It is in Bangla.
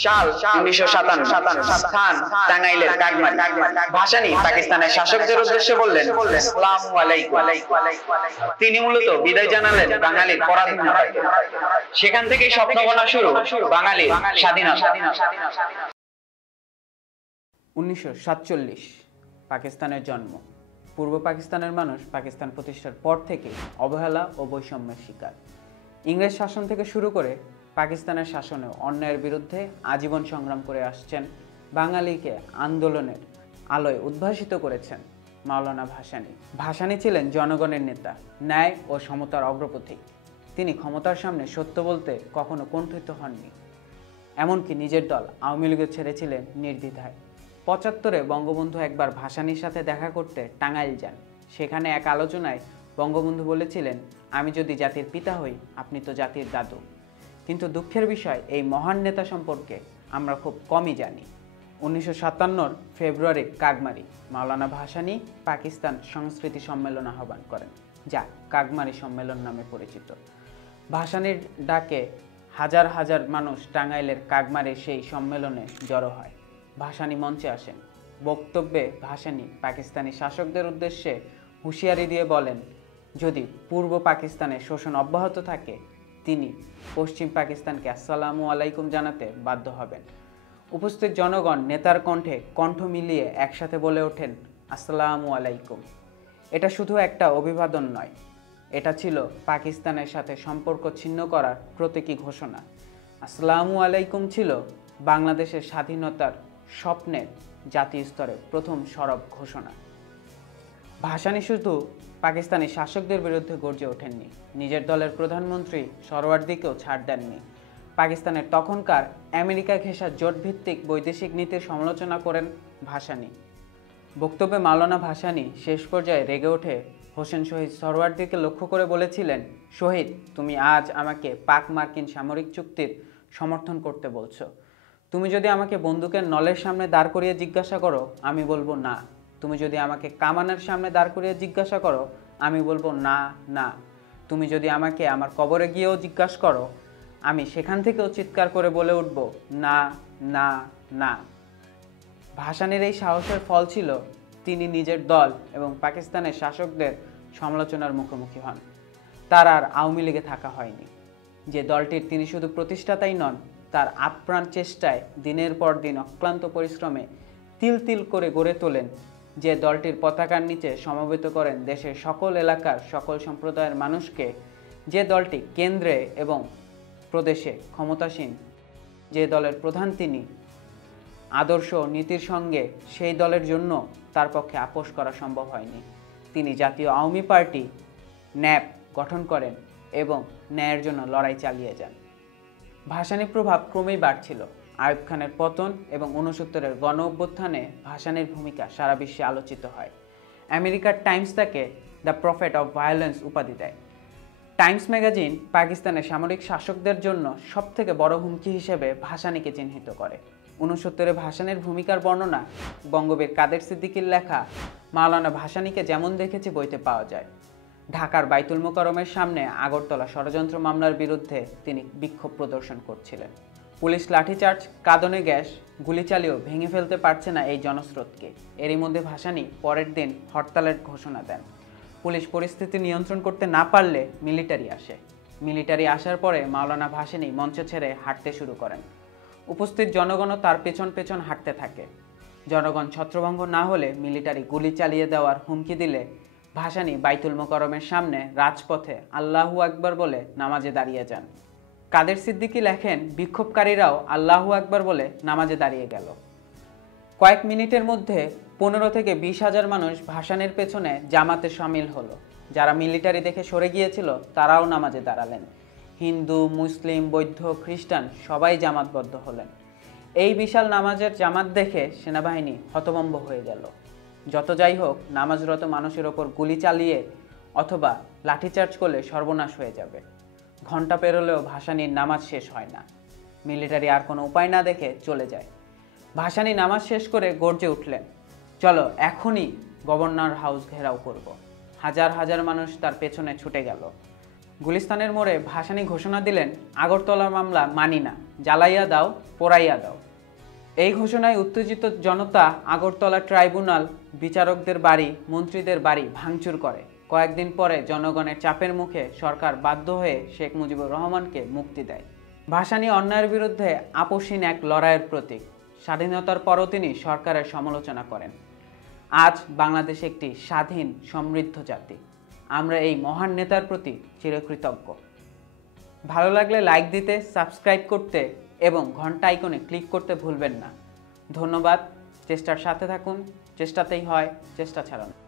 সাল 1957, স্থান টাঙ্গাইলের কাকমারি। ভাসানী পাকিস্তানের শাসকদের উদ্দেশ্যে বললেন, আসসালামু আলাইকুম। তিনি মূলত বিদায় জানালেন বাঙালির পরাধীনতাকে। সেখান থেকেই স্বপ্ন বোনা শুরু বাঙালির স্বাধীনতা। 1947 পাকিস্তানের জন্ম। পূর্ব পাকিস্তানের মানুষ পাকিস্তান প্রতিষ্ঠার পর থেকে অবহেলা ও বৈষম্যের শিকার। ইংরেজ শাসন থেকে শুরু করে পাকিস্তানের শাসনেও অন্যায়ের বিরুদ্ধে আজীবন সংগ্রাম করে আসছেন। বাঙালিকে আন্দোলনের আলোয় উদ্ভাসিত করেছেন মাওলানা ভাসানী। ভাসানী ছিলেন জনগণের নেতা, ন্যায় ও সমতার অগ্রপথিক। তিনি ক্ষমতার সামনে সত্য বলতে কখনো কুণ্ঠিত হননি। এমনকি নিজের দল আওয়ামী লীগও ছেড়েছিলেন নির্দ্বিধায়। 75-এ বঙ্গবন্ধু একবার ভাসানীর সাথে দেখা করতে টাঙ্গাইল যান। সেখানে এক আলোচনায় বঙ্গবন্ধু বলেছিলেন, আমি যদি জাতির পিতা হই, আপনি তো জাতির দাদু। কিন্তু দুঃখের বিষয়, এই মহান নেতা সম্পর্কে আমরা খুব কমই জানি। 1957 ফেব্রুয়ারি কাকমারি মাওলানা ভাসানী পাকিস্তান সংস্কৃতি সম্মেলন আহ্বান করেন, যা কাকমারি সম্মেলন নামে পরিচিত। ভাসানীর ডাকে হাজার হাজার মানুষ টাঙ্গাইলের কাকমারির সেই সম্মেলনে জড়ো হয়। ভাসানী মঞ্চে আসেন। বক্তব্যে ভাসানী পাকিস্তানি শাসকদের উদ্দেশ্যে হুঁশিয়ারি দিয়ে বলেন, যদি পূর্ব পাকিস্তানে শোষণ অব্যাহত থাকে, তিনি পশ্চিম পাকিস্তানকে আসসালামু আলাইকুম জানাতে বাধ্য হবেন। উপস্থিত জনগণ নেতার কণ্ঠে কণ্ঠ মিলিয়ে একসাথে বলে ওঠেন, আসসালামু আলাইকুম। এটা শুধু একটা অভিবাদন নয়, এটা ছিল পাকিস্তানের সাথে সম্পর্ক ছিন্ন করার প্রতীকী ঘোষণা। আসসালামু আলাইকুম ছিল বাংলাদেশের স্বাধীনতার স্বপ্নের জাতীয় স্তরে প্রথম সরব ঘোষণা। ভাসানী শুধু পাকিস্তানি শাসকদের বিরুদ্ধে গর্জে ওঠেননি, নিজের দলের প্রধানমন্ত্রী সরওয়ার্দিকেও ছাড় দেননি। পাকিস্তানের তখনকার আমেরিকা ঘেঁষা জোটভিত্তিক বৈদেশিক নীতির সমালোচনা করেন ভাসানী। বক্তব্যে মাওলানা ভাসানী শেষ পর্যায়ে রেগে ওঠে হোসেন শহীদ সরওয়ার্দিকে লক্ষ্য করে বলেছিলেন, শহীদ, তুমি আজ আমাকে পাক মার্কিন সামরিক চুক্তির সমর্থন করতে বলছো। তুমি যদি আমাকে বন্দুকের নলের সামনে দাঁড় করিয়ে জিজ্ঞাসা করো, আমি বলবো না। তুমি যদি আমাকে কামানের সামনে দাঁড় করিয়ে জিজ্ঞাসা করো, আমি বলবো না না। তুমি যদি আমাকে আমার কবরে গিয়েও জিজ্ঞাসা করো, আমি সেখান থেকেও চিৎকার করে বলে উঠব, না না না। ভাসানীর এই সাহসের ফল ছিল তিনি নিজের দল এবং পাকিস্তানের শাসকদের সমালোচনার মুখোমুখি হন। তার আর আওয়ামী লীগে থাকা হয়নি, যে দলটির তিনি শুধু প্রতিষ্ঠাতাই নন, তার আপ্রাণ চেষ্টায় দিনের পর দিন অক্লান্ত পরিশ্রমে তিল তিল করে গড়ে তোলেন, যে দলটির পতাকার নিচে সমবেত করেন দেশের সকল এলাকার সকল সম্প্রদায়ের মানুষকে, যে দলটি কেন্দ্রে এবং প্রদেশে ক্ষমতাসীন, যে দলের প্রধান তিনি, আদর্শ নীতির সঙ্গে সেই দলের জন্য তার পক্ষে আপোস করা সম্ভব হয়নি। তিনি জাতীয় আওয়ামী পার্টি ন্যাপ গঠন করেন এবং ন্যায়ের জন্য লড়াই চালিয়ে যান। ভাসানীর প্রভাব ক্রমেই বাড়ছিল। আইয়ুব খানের পতন এবং 69-এর গণ অভ্যুত্থানে ভাসানীর ভূমিকা সারা বিশ্বে আলোচিত হয়। আমেরিকার টাইমস তাকে দ্য প্রফেট অফ ভায়োলেন্স উপাধি দেয়। টাইমস ম্যাগাজিন পাকিস্তানের সামরিক শাসকদের জন্য সবথেকে বড় হুমকি হিসেবে ভাসানীকে চিহ্নিত করে। 69-এ ভাসানীর ভূমিকার বর্ণনা বঙ্গবীর কাদের সিদ্দিকীর লেখা মাওলানা ভাসানীকে যেমন দেখেছি বইতে পাওয়া যায়। ঢাকার বাইতুল মোকাররমের সামনে আগরতলা ষড়যন্ত্র মামলার বিরুদ্ধে তিনি বিক্ষোভ প্রদর্শন করছিলেন। পুলিশ লাঠিচার্জ, কাঁদনে গ্যাস, গুলি চালিয়েও ভেঙে ফেলতে পারছে না এই জনস্রোতকে। এরই মধ্যে ভাসানী পরের দিন হরতালের ঘোষণা দেন। পুলিশ পরিস্থিতি নিয়ন্ত্রণ করতে না পারলে মিলিটারি আসে। মিলিটারি আসার পরে মাওলানা ভাসানী মঞ্চ ছেড়ে হাঁটতে শুরু করেন। উপস্থিত জনগণও তার পেছন পেছন হাঁটতে থাকে। জনগণ ছত্রভঙ্গ না হলে মিলিটারি গুলি চালিয়ে দেওয়ার হুমকি দিলে ভাসানী বাইতুল মোকাররমের সামনে রাজপথে আল্লাহু আকবার বলে নামাজে দাঁড়িয়ে যান। কাদের সিদ্দিকী লেখেন, বিক্ষোভকারীরাও আল্লাহু আকবার বলে নামাজে দাঁড়িয়ে গেল। কয়েক মিনিটের মধ্যে 15 থেকে 20 হাজার মানুষ ভাসানীর পেছনে জামাতে শামিল হলো। যারা মিলিটারি দেখে সরে গিয়েছিল তারাও নামাজে দাঁড়ালেন। হিন্দু, মুসলিম, বৌদ্ধ, খ্রিস্টান সবাই জামাতবদ্ধ হলেন। এই বিশাল নামাজের জামাত দেখে সেনাবাহিনী হতভম্ব হয়ে গেল। যত যাই হোক, নামাজরত মানুষের ওপর গুলি চালিয়ে অথবা লাঠিচার্জ করলে সর্বনাশ হয়ে যাবে। ঘণ্টা পেরোলেও ভাসানীর নামাজ শেষ হয় না। মিলিটারি আর কোনো উপায় না দেখে চলে যায়। ভাসানী নামাজ শেষ করে গর্জে উঠলেন, চলো এখনই গভর্নর হাউস ঘেরাও করব। হাজার হাজার মানুষ তার পেছনে ছুটে গেল। গুলিস্তানের মোড়ে ভাসানী ঘোষণা দিলেন, আগরতলা মামলা মানি না, জ্বালাইয়া দাও, পোড়াইয়া দাও। এই ঘোষণায় উত্তেজিত জনতা আগরতলা ট্রাইব্যুনাল বিচারকদের বাড়ি, মন্ত্রীদের বাড়ি ভাঙচুর করে। কয়েকদিন পরে জনগণের চাপের মুখে সরকার বাধ্য হয়ে শেখ মুজিবুর রহমানকে মুক্তি দেয়। ভাসানী অন্যায়ের বিরুদ্ধে আপসহীন এক লড়াইয়ের প্রতীক। স্বাধীনতার পরও তিনি সরকারের সমালোচনা করেন। আজ বাংলাদেশ একটি স্বাধীন সমৃদ্ধ জাতি। আমরা এই মহান নেতার প্রতি চিরকৃতজ্ঞ। ভালো লাগলে লাইক দিতে, সাবস্ক্রাইব করতে এবং ঘন্টা আইকনে ক্লিক করতে ভুলবেন না। ধন্যবাদ। চেষ্টার সাথে থাকুন। চেষ্টাতেই হয়, চেষ্টা ছাড়া না।